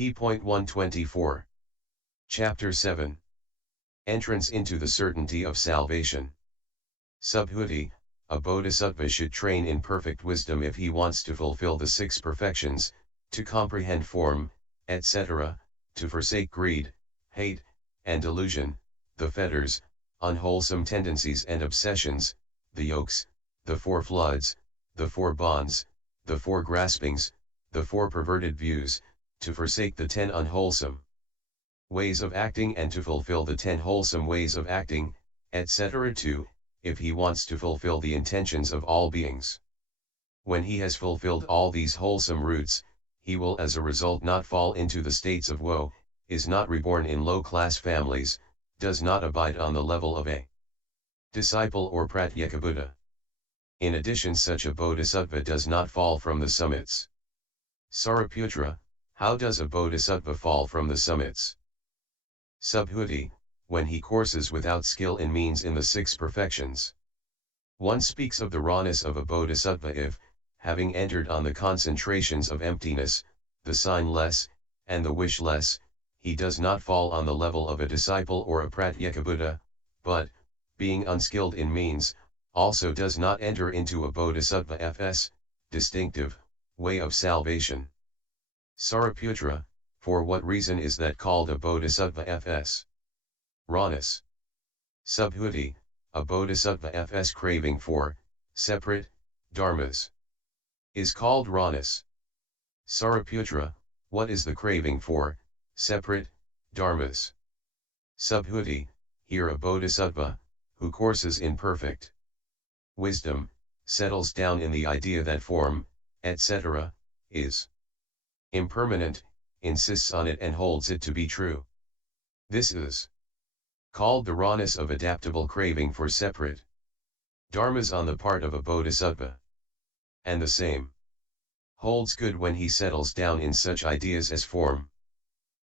p.124. Chapter 7. Entrance into the certainty of salvation. Subhuti, a bodhisattva should train in perfect wisdom if he wants to fulfill the 6 perfections, to comprehend form, etc., to forsake greed, hate, and delusion, the fetters, unwholesome tendencies and obsessions, the yokes, the 4 floods, the 4 bonds, the 4 graspings, the 4 perverted views, to forsake the 10 unwholesome ways of acting and to fulfill the 10 wholesome ways of acting, etc. too, if he wants to fulfill the intentions of all beings. When he has fulfilled all these wholesome roots, he will as a result not fall into the states of woe, is not reborn in low-class families, does not abide on the level of a disciple or Pratyekabuddha. In addition, such a bodhisattva does not fall from the summits. Sariputra, how does a bodhisattva fall from the summits? Subhuti, when he courses without skill in means in the 6 perfections. One speaks of the rawness of a bodhisattva if, having entered on the concentrations of emptiness, the sign-less, and the wish-less, he does not fall on the level of a disciple or a Pratyekabuddha, but, being unskilled in means, also does not enter into a bodhisattva fs, distinctive, way of salvation. Sariputra, for what reason is that called a bodhisattva fs? Rawness. Subhuti, a bodhisattva fs craving for separate dharmas is called rawness. Sariputra, what is the craving for separate dharmas? Subhuti, here a bodhisattva, who courses in perfect wisdom, settles down in the idea that form, etc., is impermanent, insists on it and holds it to be true. This is called the rawness of adaptable craving for separate dharmas on the part of a bodhisattva. And the same holds good when he settles down in such ideas as form,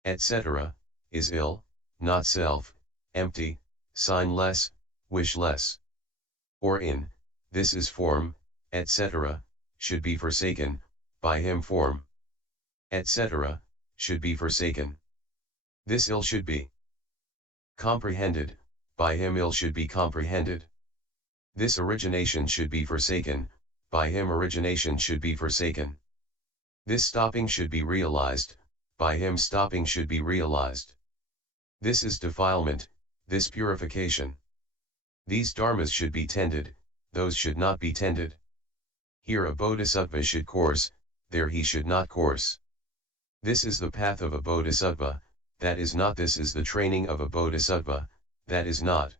etc., is ill, not self, empty, sign-less, wish-less. Or in, this is form, etc., should be forsaken, by him form, etc., should be forsaken. This ill should be comprehended, by him ill should be comprehended. This origination should be forsaken, by him origination should be forsaken. This stopping should be realized, by him stopping should be realized. This is defilement, this purification. These dharmas should be tended, those should not be tended. Here a bodhisattva should course, there he should not course. This is the path of a bodhisattva, that is not. This is the training of a bodhisattva, that is not.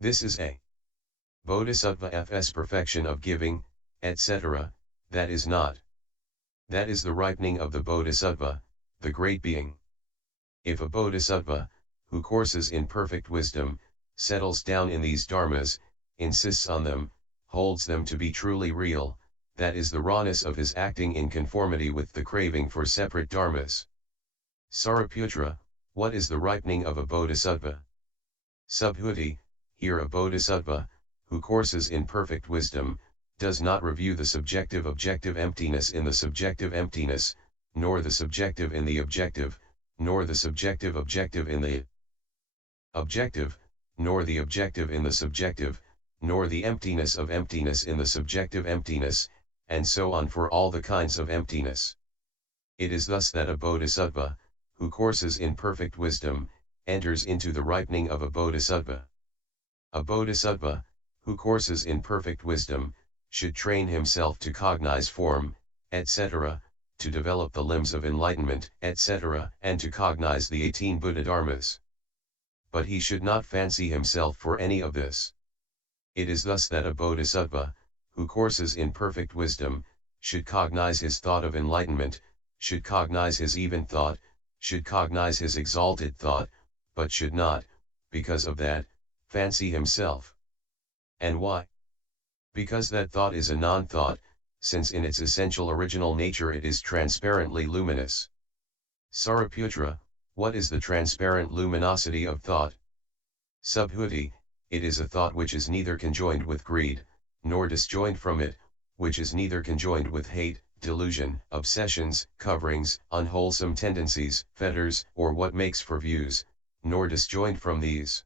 This is a bodhisattva fs perfection of giving, etc., that is not. That is the ripening of the bodhisattva, the great being. If a bodhisattva, who courses in perfect wisdom, settles down in these dharmas, insists on them, holds them to be truly real, that is the rawness of his acting in conformity with the craving for separate dharmas. Sariputra, what is the ripening of a bodhisattva? Subhuti, here a bodhisattva, who courses in perfect wisdom, does not review the subjective objective emptiness in the subjective emptiness, nor the subjective in the objective, nor the subjective objective in the objective, nor the objective in the subjective, nor the emptiness of emptiness in the subjective emptiness, and so on for all the kinds of emptiness. It is thus that a bodhisattva, who courses in perfect wisdom, enters into the ripening of a bodhisattva. A bodhisattva, who courses in perfect wisdom, should train himself to cognize form, etc., to develop the limbs of enlightenment, etc., and to cognize the 18 Buddha dharmas. But he should not fancy himself for any of this. It is thus that a bodhisattva, who courses in perfect wisdom, should cognize his thought of enlightenment, should cognize his even thought, should cognize his exalted thought, but should not, because of that, fancy himself. And why? Because that thought is a non-thought, since in its essential original nature it is transparently luminous. Sariputra, what is the transparent luminosity of thought? Subhuti, it is a thought which is neither conjoined with greed, nor disjoined from it, which is neither conjoined with hate, delusion, obsessions, coverings, unwholesome tendencies, fetters, or what makes for views, nor disjoined from these.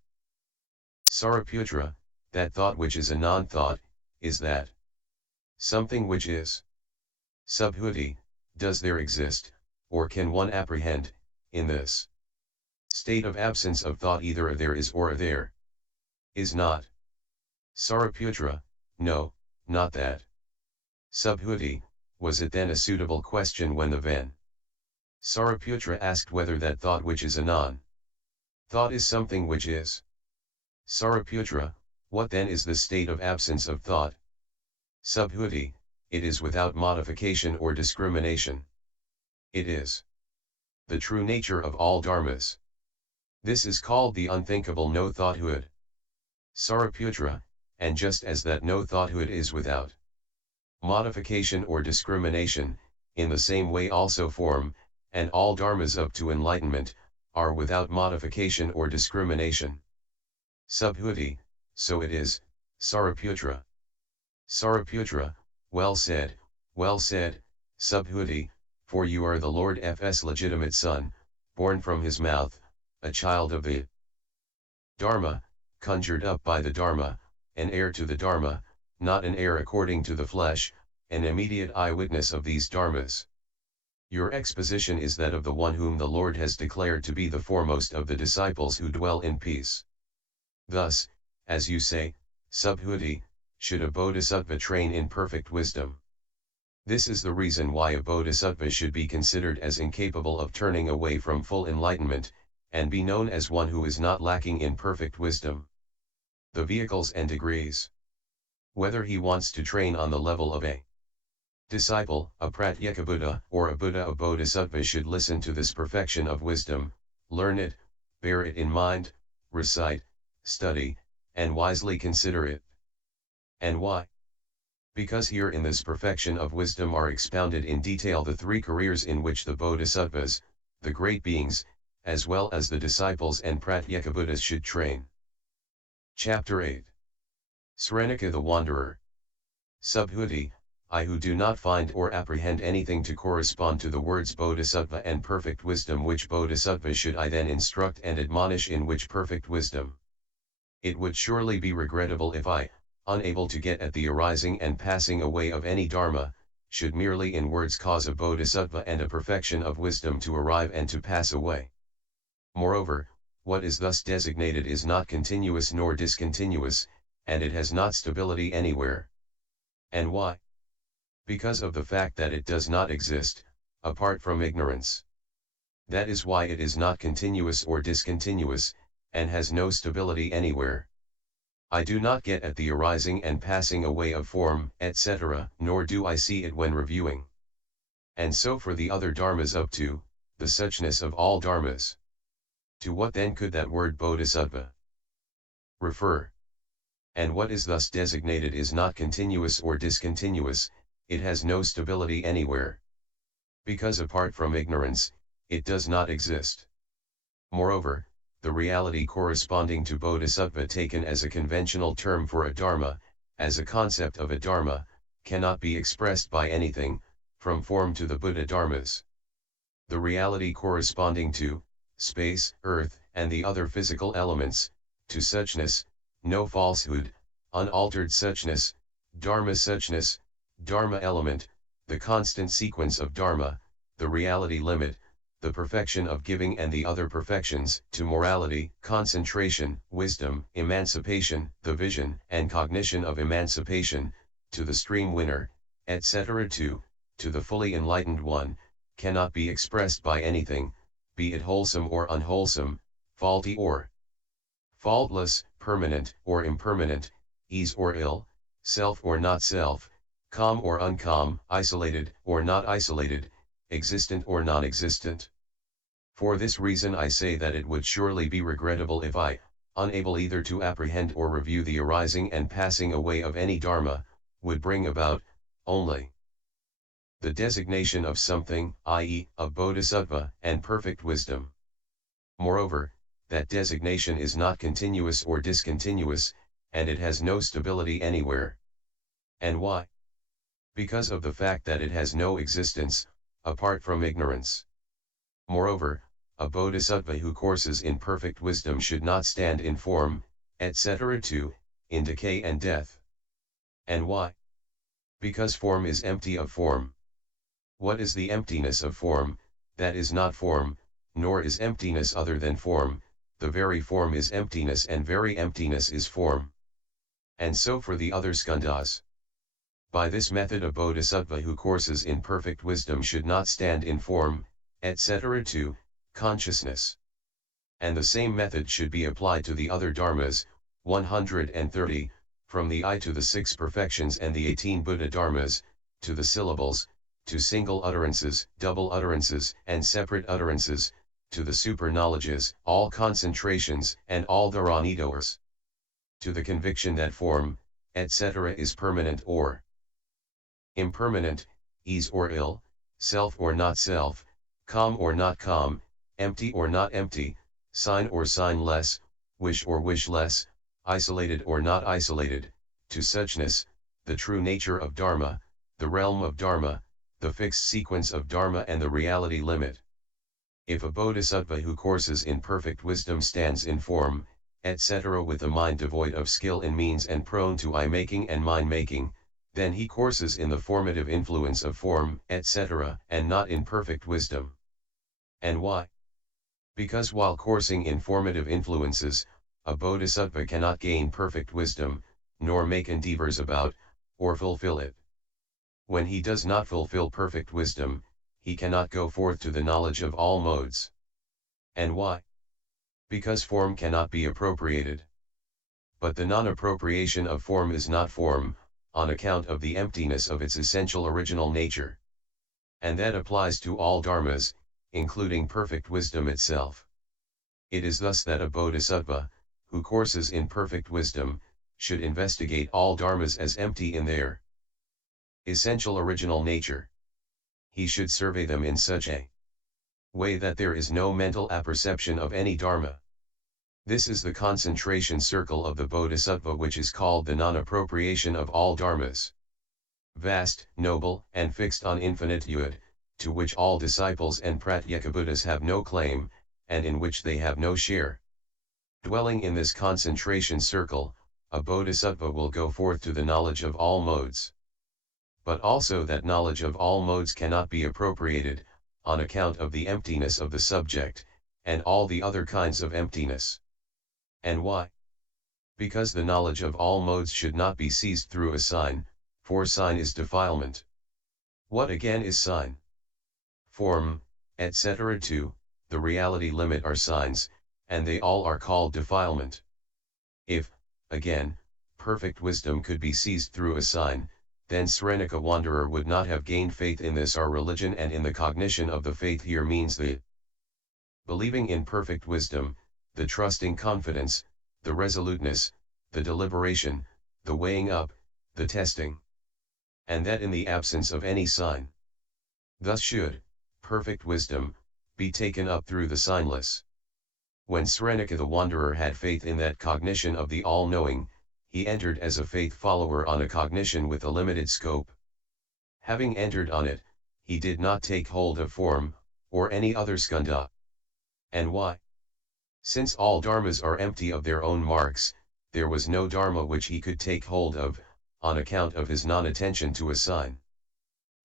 Saraputra, that thought which is a non-thought, is that something which is. Subhuti, does there exist, or can one apprehend, in this state of absence of thought either a there is or a there is not? Saraputra, no, not that. Subhuti, was it then a suitable question when the Ven Saraputra asked whether that thought which is a non-thought is something which is? Saraputra, what then is the state of absence of thought? Subhuti, it is without modification or discrimination. It is the true nature of all dharmas. This is called the unthinkable no-thoughthood. Saraputra, and just as that no-thoughthood is without modification or discrimination, in the same way also form, and all dharmas up to enlightenment, are without modification or discrimination. Subhuti, so it is, Saraputra. Saraputra, well said, Subhuti, for you are the Lord F's legitimate son, born from his mouth, a child of the Dharma, conjured up by the Dharma, an heir to the Dharma, not an heir according to the flesh, an immediate eyewitness of these Dharmas. Your exposition is that of the one whom the Lord has declared to be the foremost of the disciples who dwell in peace. Thus, as you say, Subhuti, should a bodhisattva train in perfect wisdom. This is the reason why a bodhisattva should be considered as incapable of turning away from full enlightenment, and be known as one who is not lacking in perfect wisdom. The vehicles and degrees. Whether he wants to train on the level of a disciple, a Pratyekabuddha, or a Buddha, a bodhisattva should listen to this perfection of wisdom, learn it, bear it in mind, recite, study, and wisely consider it. And why? Because here in this perfection of wisdom are expounded in detail the three careers in which the bodhisattvas, the great beings, as well as the disciples and Pratyekabuddhas should train. Chapter 8. Srenika the Wanderer. Subhuti, I who do not find or apprehend anything to correspond to the words bodhisattva and perfect wisdom, which bodhisattva should I then instruct and admonish in which perfect wisdom? It would surely be regrettable if I, unable to get at the arising and passing away of any dharma, should merely in words cause a bodhisattva and a perfection of wisdom to arrive and to pass away. Moreover, what is thus designated is not continuous nor discontinuous, and it has not stability anywhere. And why? Because of the fact that it does not exist, apart from ignorance. That is why it is not continuous or discontinuous, and has no stability anywhere. I do not get at the arising and passing away of form, etc., nor do I see it when reviewing. And so for the other dharmas up to, the suchness of all dharmas. To what then could that word bodhisattva refer? And what is thus designated is not continuous or discontinuous, it has no stability anywhere. Because apart from ignorance, it does not exist. Moreover, the reality corresponding to bodhisattva taken as a conventional term for a dharma, as a concept of a dharma, cannot be expressed by anything, from form to the Buddha dharmas. The reality corresponding to space, earth, and the other physical elements, to suchness, no falsehood, unaltered suchness, dharma element, the constant sequence of dharma, the reality limit, the perfection of giving and the other perfections, to morality, concentration, wisdom, emancipation, the vision and cognition of emancipation, to the stream winner, etc. to the fully enlightened one, cannot be expressed by anything, be it wholesome or unwholesome, faulty or faultless, permanent or impermanent, ease or ill, self or not self, calm or uncalm, isolated or not isolated, existent or non-existent. For this reason I say that it would surely be regrettable if I, unable either to apprehend or review the arising and passing away of any dharma, would bring about, only, the designation of something, i.e., of bodhisattva and perfect wisdom. Moreover, that designation is not continuous or discontinuous, and it has no stability anywhere. And why? because of the fact that it has no existence, apart from ignorance. Moreover, a bodhisattva who courses in perfect wisdom should not stand in form, etc. in decay and death. And why? Because form is empty of form. What is the emptiness of form? That is not form, nor is emptiness other than form, the very form is emptiness and very emptiness is form. And so for the other skandhas. By this method a bodhisattva who courses in perfect wisdom should not stand in form, etc. consciousness. And the same method should be applied to the other dharmas, 130, from the I to the 6 perfections and the 18 Buddha dharmas, to the syllables, to single utterances, double utterances, and separate utterances, to the super knowledges, all concentrations, and all dharanidors. To the conviction that form, etc. is permanent or impermanent, ease or ill, self or not self, calm or not calm, empty or not empty, sign or signless, wish or wishless, isolated or not isolated, to suchness, the true nature of Dharma, the realm of Dharma, the fixed sequence of Dharma and the reality limit. If a bodhisattva who courses in perfect wisdom stands in form, etc. with a mind devoid of skill in means and prone to eye-making and mind-making, then he courses in the formative influence of form, etc., and not in perfect wisdom. And why? Because while coursing in formative influences, a bodhisattva cannot gain perfect wisdom, nor make endeavors about, or fulfill it. When he does not fulfill perfect wisdom, he cannot go forth to the knowledge of all modes. And why? Because form cannot be appropriated. But the non-appropriation of form is not form, on account of the emptiness of its essential original nature. And that applies to all dharmas, including perfect wisdom itself. It is thus that a bodhisattva, who courses in perfect wisdom, should investigate all dharmas as empty in their essential original nature. He should survey them in such a way that there is no mental apperception of any dharma. This is the concentration circle of the bodhisattva, which is called the non-appropriation of all dharmas. Vast, noble, and fixed on infinitude, to which all disciples and Pratyekabuddhas have no claim, and in which they have no share. Dwelling in this concentration circle, a bodhisattva will go forth to the knowledge of all modes. But also that knowledge of all modes cannot be appropriated, on account of the emptiness of the subject, and all the other kinds of emptiness. And why? Because the knowledge of all modes should not be seized through a sign, for sign is defilement. What again is sign? Form, etc. The reality limit are signs, and they all are called defilement. If, again, perfect wisdom could be seized through a sign, then Srenika wanderer would not have gained faith in this our religion, and in the cognition of the faith here means the believing in perfect wisdom, the trusting confidence, the resoluteness, the deliberation, the weighing up, the testing. And that in the absence of any sign. Thus should perfect wisdom be taken up through the signless. When Srenika the wanderer had faith in that cognition of the all-knowing, he entered as a faith follower on a cognition with a limited scope. Having entered on it, he did not take hold of form, or any other skandha. And why? Since all dharmas are empty of their own marks, there was no dharma which he could take hold of, on account of his non-attention to a sign.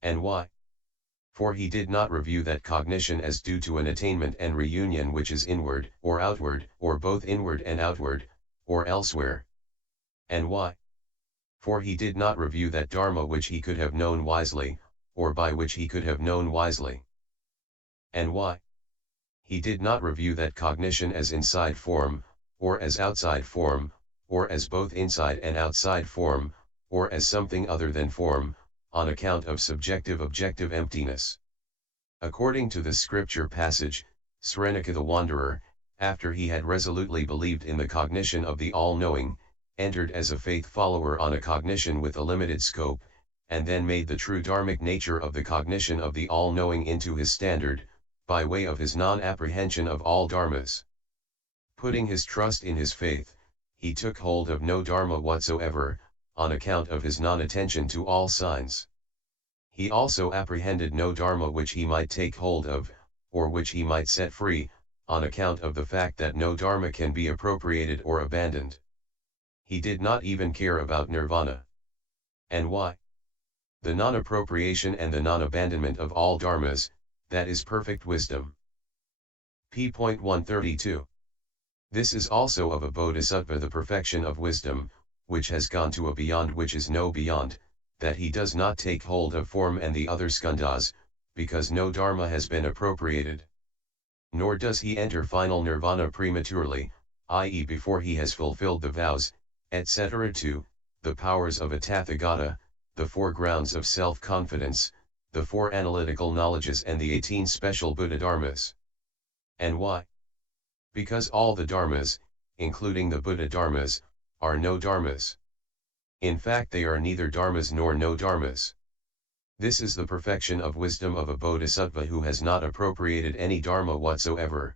And why? For he did not review that cognition as due to an attainment and reunion which is inward, or outward, or both inward and outward, or elsewhere. And why? For he did not review that dharma which he could have known wisely, or by which he could have known wisely. And why? He did not review that cognition as inside form, or as outside form, or as both inside and outside form, or as something other than form, on account of subjective objective emptiness. According to the scripture passage, Srenika the wanderer, after he had resolutely believed in the cognition of the all-knowing, entered as a faith follower on a cognition with a limited scope, and then made the true dharmic nature of the cognition of the all-knowing into his standard, by way of his non-apprehension of all dharmas. Putting his trust in his faith, he took hold of no dharma whatsoever, on account of his non-attention to all signs. He also apprehended no dharma which he might take hold of, or which he might set free, on account of the fact that no dharma can be appropriated or abandoned. He did not even care about nirvana. And why? The non-appropriation and the non-abandonment of all dharmas, that is perfect wisdom. p.132. This is also of a bodhisattva the perfection of wisdom, which has gone to a beyond which is no beyond, that he does not take hold of form and the other skandhas, because no dharma has been appropriated. Nor does he enter final nirvana prematurely, i.e. before he has fulfilled the vows, etc. 2, the powers of a Tathagata, the 4 grounds of self-confidence, the 4 analytical knowledges and the 18 special Buddha dharmas. And why? Because all the dharmas, including the Buddha dharmas, are no dharmas. In fact they are neither dharmas nor no dharmas. This is the perfection of wisdom of a bodhisattva who has not appropriated any dharma whatsoever.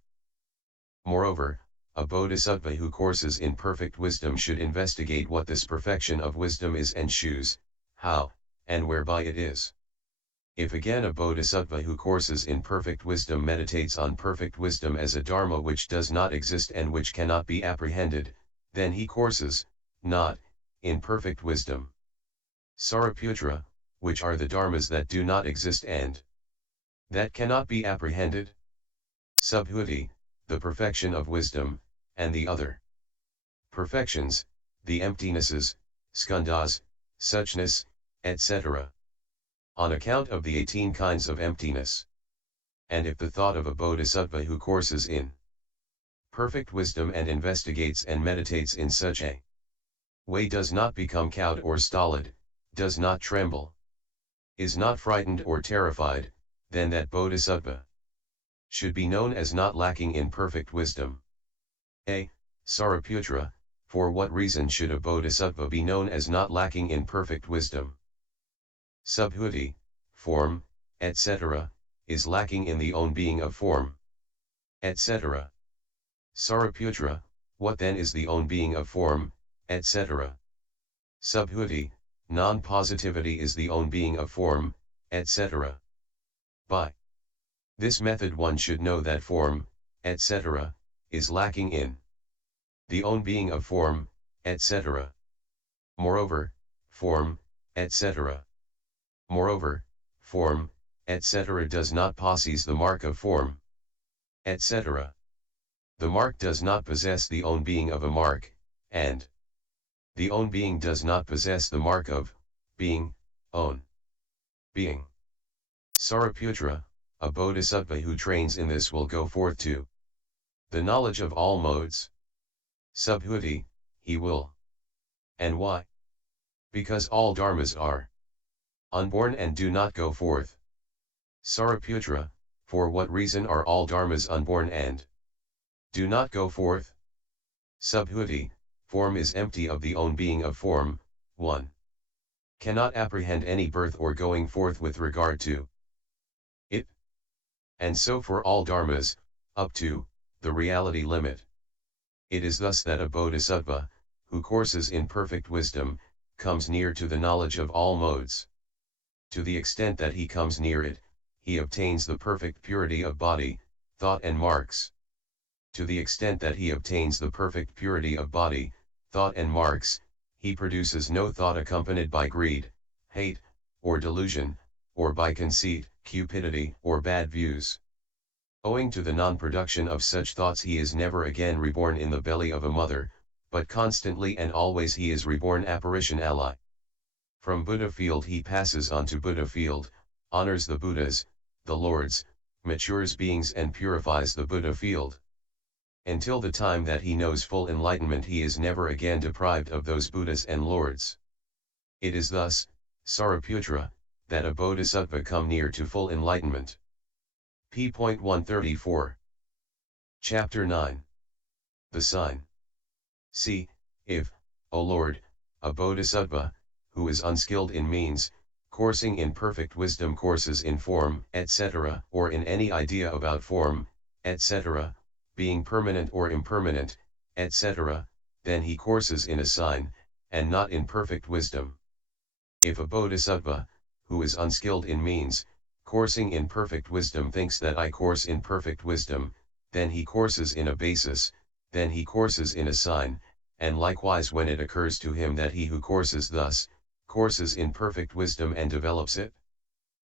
Moreover, a bodhisattva who courses in perfect wisdom should investigate what this perfection of wisdom is and choose, how, and whereby it is. If again a bodhisattva who courses in perfect wisdom meditates on perfect wisdom as a dharma which does not exist and which cannot be apprehended, then he courses, not, in perfect wisdom. Sariputra, which are the dharmas that do not exist and that cannot be apprehended? Subhuti, the perfection of wisdom, and the other perfections, the emptinesses, skandhas, suchness, etc. On account of the 18 kinds of emptiness. And if the thought of a bodhisattva who courses in perfect wisdom and investigates and meditates in such a way does not become cowed or stolid, does not tremble, is not frightened or terrified, then that bodhisattva should be known as not lacking in perfect wisdom. A. Sariputra, for what reason should a bodhisattva be known as not lacking in perfect wisdom? Subhuti, form, etc., is lacking in the own being of form, etc. Sariputra, what then is the own being of form, etc.? Subhuti, non-positivity is the own being of form, etc. By this method one should know that form, etc., is lacking in the own being of form, etc. Moreover, form, etc. Moreover, form, etc. does not possess the mark of form, etc. The mark does not possess the own being of a mark, and the own being does not possess the mark of being, own being. Sariputra, a bodhisattva who trains in this will go forth to the knowledge of all modes. Subhuti, he will. And why? Because all dharmas are unborn and do not go forth. Sariputra, for what reason are all dharmas unborn and do not go forth? Subhuti, form is empty of the own being of form, one cannot apprehend any birth or going forth with regard to it. And so for all dharmas, up to the reality limit. It is thus that a bodhisattva, who courses in perfect wisdom, comes near to the knowledge of all modes. To the extent that he comes near it, he obtains the perfect purity of body, thought and marks. To the extent that he obtains the perfect purity of body, thought and marks, he produces no thought accompanied by greed, hate, or delusion, or by conceit, cupidity, or bad views. Owing to the non-production of such thoughts he is never again reborn in the belly of a mother, but constantly and always he is reborn apparition ally. From Buddha field he passes on to Buddha field, honors the Buddhas, the Lords, matures beings and purifies the Buddha field. Until the time that he knows full enlightenment he is never again deprived of those Buddhas and Lords. It is thus, Sariputra, that a bodhisattva come near to full enlightenment. p.134. Chapter 9. The Sign. See, if, O Lord, a bodhisattva, who is unskilled in means, coursing in perfect wisdom courses in form, etc., or in any idea about form, etc., being permanent or impermanent, etc., then he courses in a sign, and not in perfect wisdom. If a bodhisattva, who is unskilled in means, coursing in perfect wisdom thinks that I course in perfect wisdom, then he courses in a basis, then he courses in a sign, and likewise when it occurs to him that he who courses thus, courses in perfect wisdom and develops it.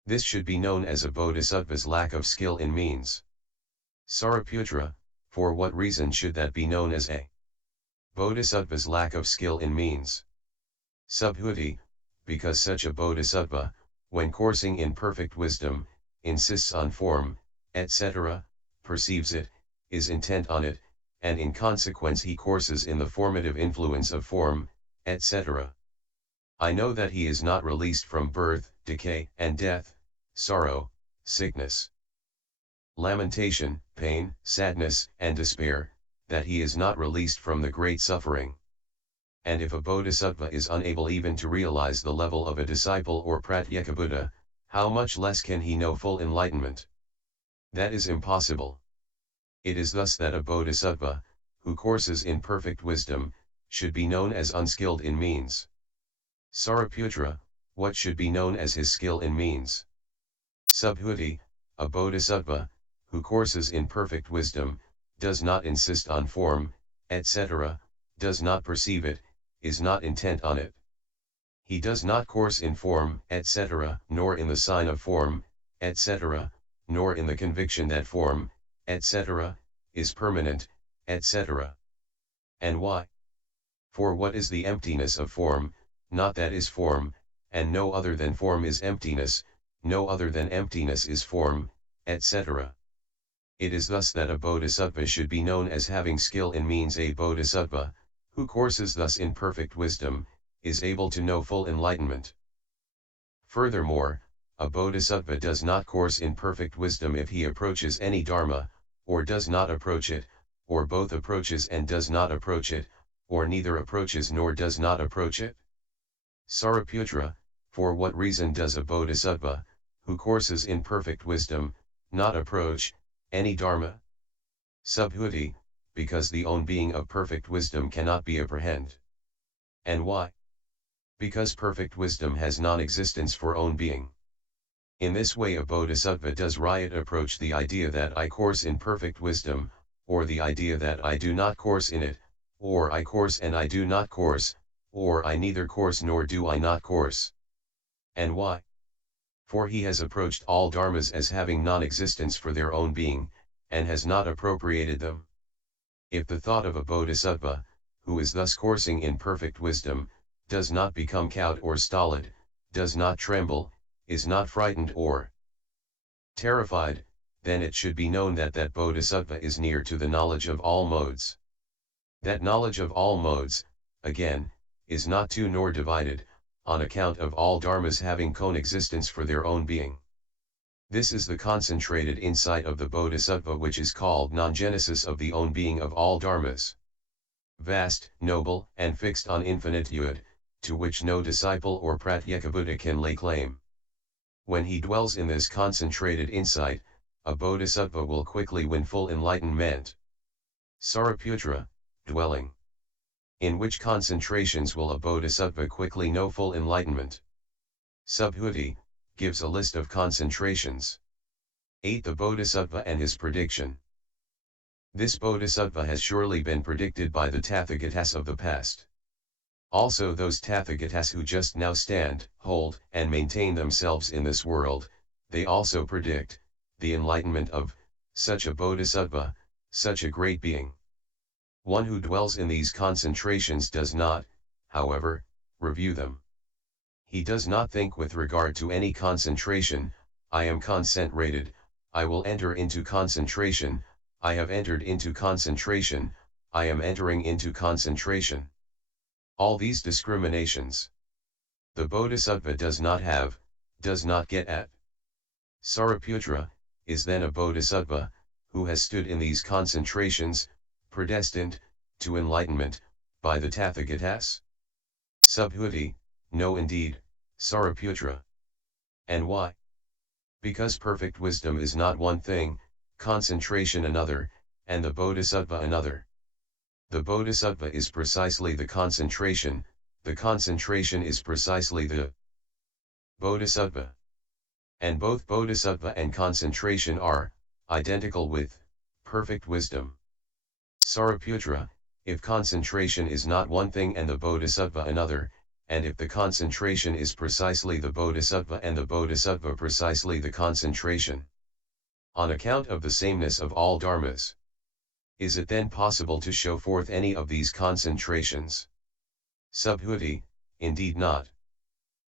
This should be known as a bodhisattva's lack of skill in means. Sariputra, for what reason should that be known as a bodhisattva's lack of skill in means? Subhuti, because such a bodhisattva, when coursing in perfect wisdom, insists on form, etc., perceives it, is intent on it, and in consequence he courses in the formative influence of form, etc. I know that he is not released from birth, decay, and death, sorrow, sickness, lamentation, pain, sadness, and despair, that he is not released from the great suffering. And if a bodhisattva is unable even to realize the level of a disciple or Pratyeka, how much less can he know full enlightenment? That is impossible. It is thus that a bodhisattva, who courses in perfect wisdom, should be known as unskilled in means. Sariputra, what should be known as his skill in means? Subhuti, a bodhisattva, who courses in perfect wisdom, does not insist on form, etc., does not perceive it, is not intent on it. He does not course in form, etc., nor in the sign of form, etc., nor in the conviction that form, etc., is permanent, etc. And why? For what is the emptiness of form? Not that is form, and no other than form is emptiness, no other than emptiness is form, etc. It is thus that a bodhisattva should be known as having skill in means. A bodhisattva, who courses thus in perfect wisdom, is able to know full enlightenment. Furthermore, a bodhisattva does not course in perfect wisdom if he approaches any dharma, or does not approach it, or both approaches and does not approach it, or neither approaches nor does not approach it. Sariputra, for what reason does a bodhisattva, who courses in perfect wisdom, not approach any dharma? Subhuti, because the own being of perfect wisdom cannot be apprehended. And why? Because perfect wisdom has non-existence for own being. In this way a bodhisattva does right approach the idea that I course in perfect wisdom, or the idea that I do not course in it, or I course and I do not course, or I neither course nor do I not course. And why? For he has approached all dharmas as having non-existence for their own being, and has not appropriated them. If the thought of a bodhisattva, who is thus coursing in perfect wisdom, does not become cowed or stolid, does not tremble, is not frightened or terrified, then it should be known that that bodhisattva is near to the knowledge of all modes. That knowledge of all modes, again, is not two nor divided, on account of all dharmas having coexistence for their own being. This is the concentrated insight of the bodhisattva which is called non-genesis of the own being of all dharmas. Vast, noble, and fixed on infinitude, to which no disciple or Pratyeka can lay claim. When he dwells in this concentrated insight, a bodhisattva will quickly win full enlightenment. Sariputra, dwelling. In which concentrations will a bodhisattva quickly know full enlightenment? Subhuti, gives a list of concentrations. 8. The bodhisattva and his prediction. This bodhisattva has surely been predicted by the Tathagatas of the past. Also those Tathagatas who just now stand, hold, and maintain themselves in this world, they also predict the enlightenment of such a bodhisattva, such a great being. One who dwells in these concentrations does not, however, review them. He does not think with regard to any concentration, I am concentrated, I will enter into concentration, I have entered into concentration, I am entering into concentration. All these discriminations the bodhisattva does not have, does not get at. Sariputra, is then a bodhisattva, who has stood in these concentrations, predestined to enlightenment by the Tathagatas? Subhuti, no indeed, Sariputra. And why? Because perfect wisdom is not one thing, concentration another, and the bodhisattva another. The bodhisattva is precisely the concentration is precisely the Bodhisattva. And both bodhisattva and concentration are identical with perfect wisdom. Sariputra, if concentration is not one thing and the bodhisattva another, and if the concentration is precisely the bodhisattva and the bodhisattva precisely the concentration, on account of the sameness of all dharmas, is it then possible to show forth any of these concentrations? Subhuti, indeed not.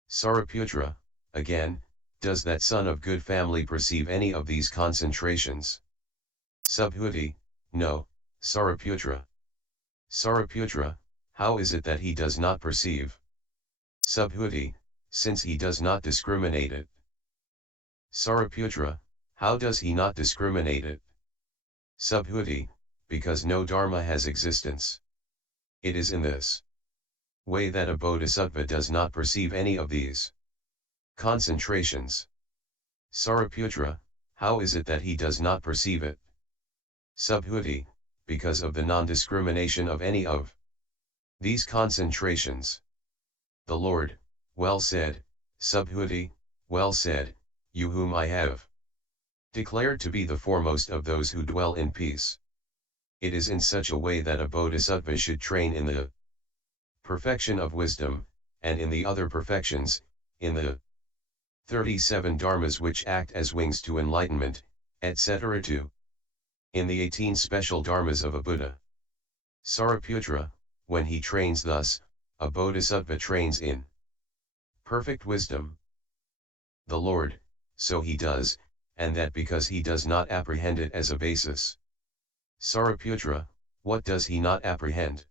Sariputra, again, does that son of good family perceive any of these concentrations? Subhuti, no, Sariputra. Sariputra, how is it that he does not perceive? Subhuti, since he does not discriminate it. Sariputra, how does he not discriminate it? Subhuti, because no dharma has existence. It is in this way that a bodhisattva does not perceive any of these concentrations. Sariputra, how is it that he does not perceive it? Subhuti, because of the non-discrimination of any of these concentrations. The Lord, well said, Subhuti, well said, you whom I have declared to be the foremost of those who dwell in peace. It is in such a way that a bodhisattva should train in the perfection of wisdom, and in the other perfections, in the 37 dharmas which act as wings to enlightenment, etc. too. In the 18 special dharmas of a Buddha. Sariputra, when he trains thus, a bodhisattva trains in perfect wisdom. The Lord, so he does, and that because he does not apprehend it as a basis. Sariputra, what does he not apprehend?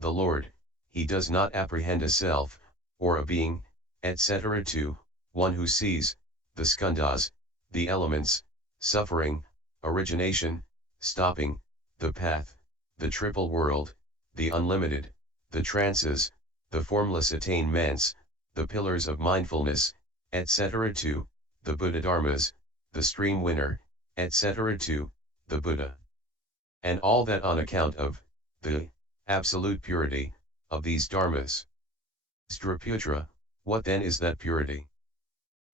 The Lord, he does not apprehend a self, or a being, etc. too, one who sees the skandhas, the elements, suffering, origination, stopping, the path, the triple world, the unlimited, the trances, the formless attainments, the pillars of mindfulness, etc. too, the Buddha dharmas, the stream winner, etc. too, the Buddha. And all that on account of the absolute purity of these dharmas. Sriputra, what then is that purity?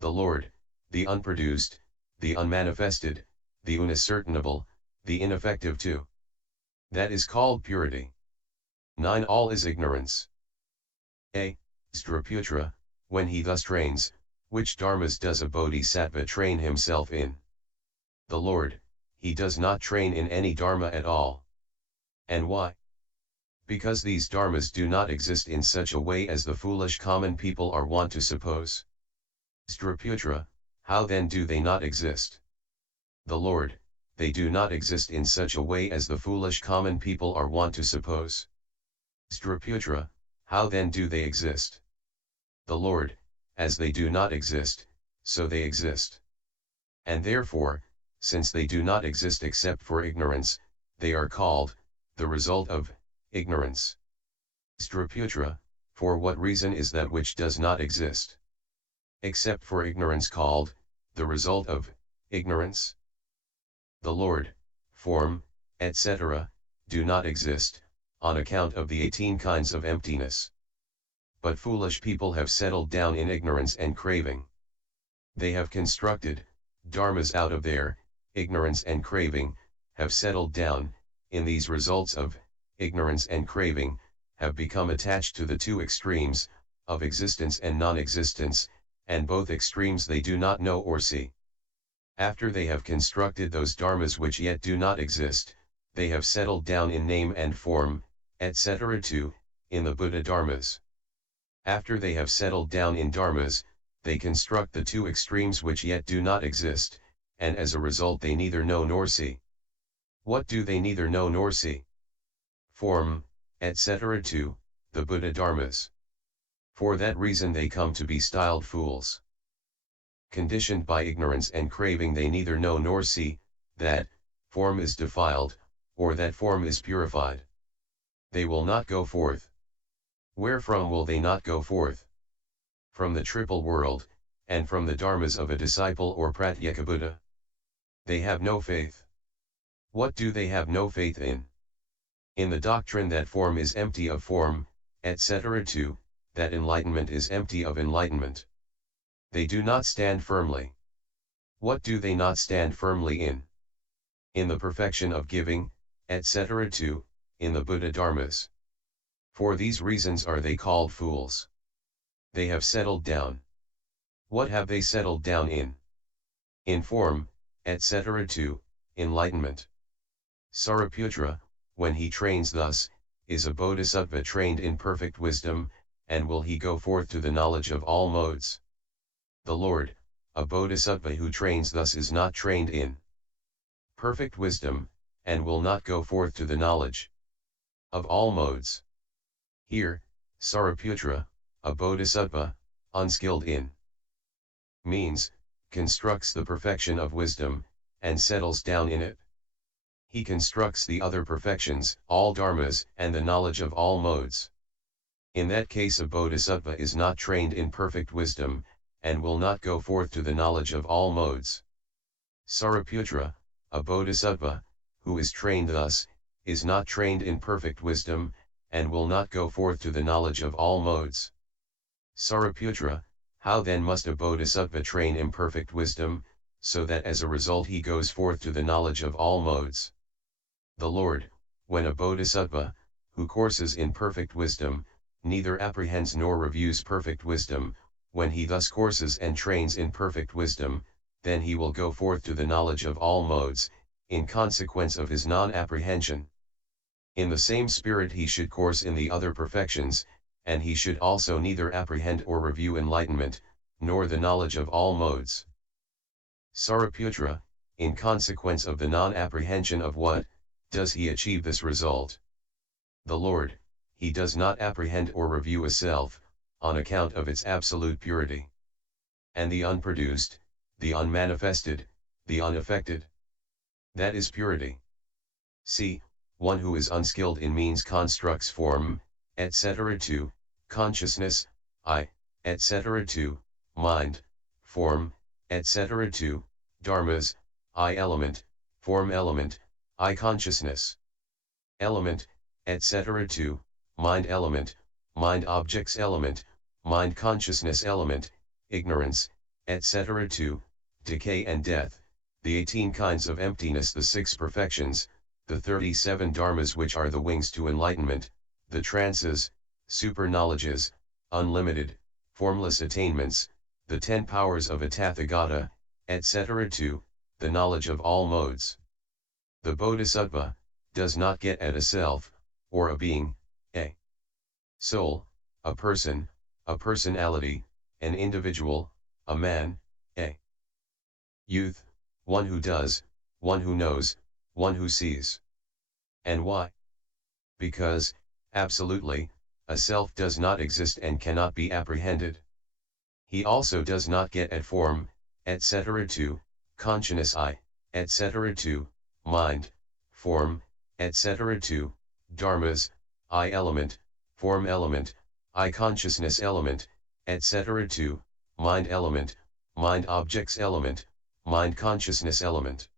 The Lord, the unproduced, the unmanifested, the unascertainable, the ineffective too. That is called purity. 9. All is ignorance. A. Sriputra, when he thus trains, which dharmas does a bodhisattva train himself in? The Lord, he does not train in any dharma at all. And why? Because these dharmas do not exist in such a way as the foolish common people are wont to suppose. Sriputra, how then do they not exist? The Lord, they do not exist in such a way as the foolish common people are wont to suppose. Sriputra, how then do they exist? The Lord, as they do not exist, so they exist. And therefore, since they do not exist except for ignorance, they are called the result of ignorance. Sriputra, for what reason is that which does not exist except for ignorance called the result of ignorance? The Lord, form, etc., do not exist on account of the 18 kinds of emptiness. But foolish people have settled down in ignorance and craving. They have constructed dharmas out of their ignorance and craving, have settled down in these results of ignorance and craving, have become attached to the two extremes of existence and non-existence, and both extremes they do not know or see. After they have constructed those dharmas which yet do not exist, they have settled down in name and form, etc. too, in the Buddha dharmas. After they have settled down in dharmas, they construct the two extremes which yet do not exist, and as a result they neither know nor see. What do they neither know nor see? Form, etc. too, the Buddha dharmas. For that reason they come to be styled fools. Conditioned by ignorance and craving, they neither know nor see that form is defiled, or that form is purified. They will not go forth. Wherefrom will they not go forth? From the triple world, and from the dharmas of a disciple or pratyeka Buddha. They have no faith. What do they have no faith in? In the doctrine that form is empty of form, etc. too, that enlightenment is empty of enlightenment. They do not stand firmly. What do they not stand firmly in? In the perfection of giving, etc. 2, in the Buddha Dharmas. For these reasons are they called fools. They have settled down. What have they settled down in? In form, etc. 2, enlightenment. Sariputra, when he trains thus, is a bodhisattva trained in perfect wisdom, and will he go forth to the knowledge of all modes. The Lord, a bodhisattva who trains thus is not trained in perfect wisdom, and will not go forth to the knowledge of all modes. Here, Sariputra, a bodhisattva, unskilled in means, constructs the perfection of wisdom, and settles down in it. He constructs the other perfections, all dharmas, and the knowledge of all modes. In that case a bodhisattva is not trained in perfect wisdom, and will not go forth to the knowledge of all modes. Sariputra, a bodhisattva, who is trained thus, is not trained in perfect wisdom, and will not go forth to the knowledge of all modes. Sariputra, how then must a bodhisattva train in perfect wisdom, so that as a result he goes forth to the knowledge of all modes? The Lord, when a bodhisattva, who courses in perfect wisdom, neither apprehends nor reviews perfect wisdom, when he thus courses and trains in perfect wisdom, then he will go forth to the knowledge of all modes, in consequence of his non-apprehension. In the same spirit he should course in the other perfections, and he should also neither apprehend or review enlightenment, nor the knowledge of all modes. Sariputra, in consequence of the non-apprehension of what, does he achieve this result? The Lord, he does not apprehend or review a self, on account of its absolute purity. And the unproduced, the unmanifested, the unaffected. That is purity. See, one who is unskilled in means constructs form, etc. 2, consciousness, I, etc. 2, mind, form, etc. 2, dharmas, I element, form element, I consciousness element, etc. 2, mind element, mind objects element, mind consciousness element, ignorance, etc. 2, decay and death, the 18 kinds of emptiness, the 6 perfections, the 37 dharmas which are the wings to enlightenment, the trances, super knowledges, unlimited, formless attainments, the 10 powers of a Tathagata, etc. 2, the knowledge of all modes. The bodhisattva does not get at a self, or a being, a soul, a person, a personality, an individual, a man, a youth, one who does, one who knows, one who sees. And why? Because, absolutely, a self does not exist and cannot be apprehended. He also does not get at form, etc. 2, consciousness I, etc. 2, mind, form, etc. 2, dharmas, I element, form element, I consciousness element, etc. 2, mind element, mind objects element, mind consciousness element.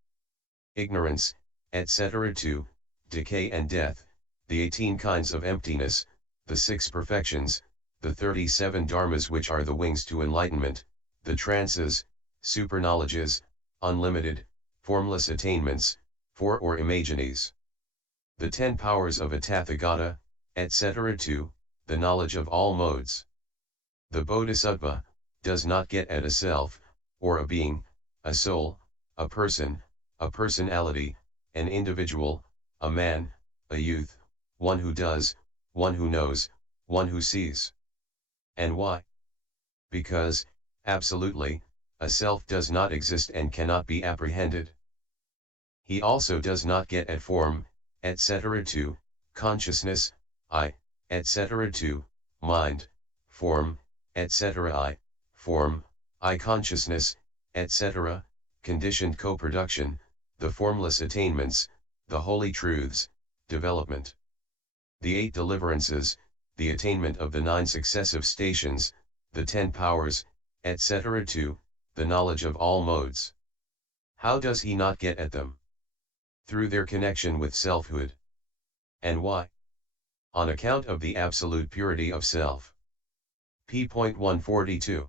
Ignorance, etc. 2, decay and death, the 18 kinds of emptiness, the 6 perfections, the 37 dharmas which are the wings to enlightenment, the trances, super knowledges, unlimited, formless attainments, 4 or imagines. The 10 powers of a Tathagata, etc. 2, the knowledge of all modes. The bodhisattva does not get at a self, or a being, a soul, a person, a personality, an individual, a man, a youth, one who does, one who knows, one who sees. And why? Because, absolutely, a self does not exist and cannot be apprehended. He also does not get at form, etc. 2, consciousness, I, etc. 2, mind, form, etc. I, form, I consciousness, etc., conditioned co-production, the formless attainments, the holy truths, development. The 8 deliverances, the attainment of the 9 successive stations, the 10 powers, etc. 2, the knowledge of all modes. How does he not get at them? Through their connection with selfhood. And why? On account of the absolute purity of self. p. 142.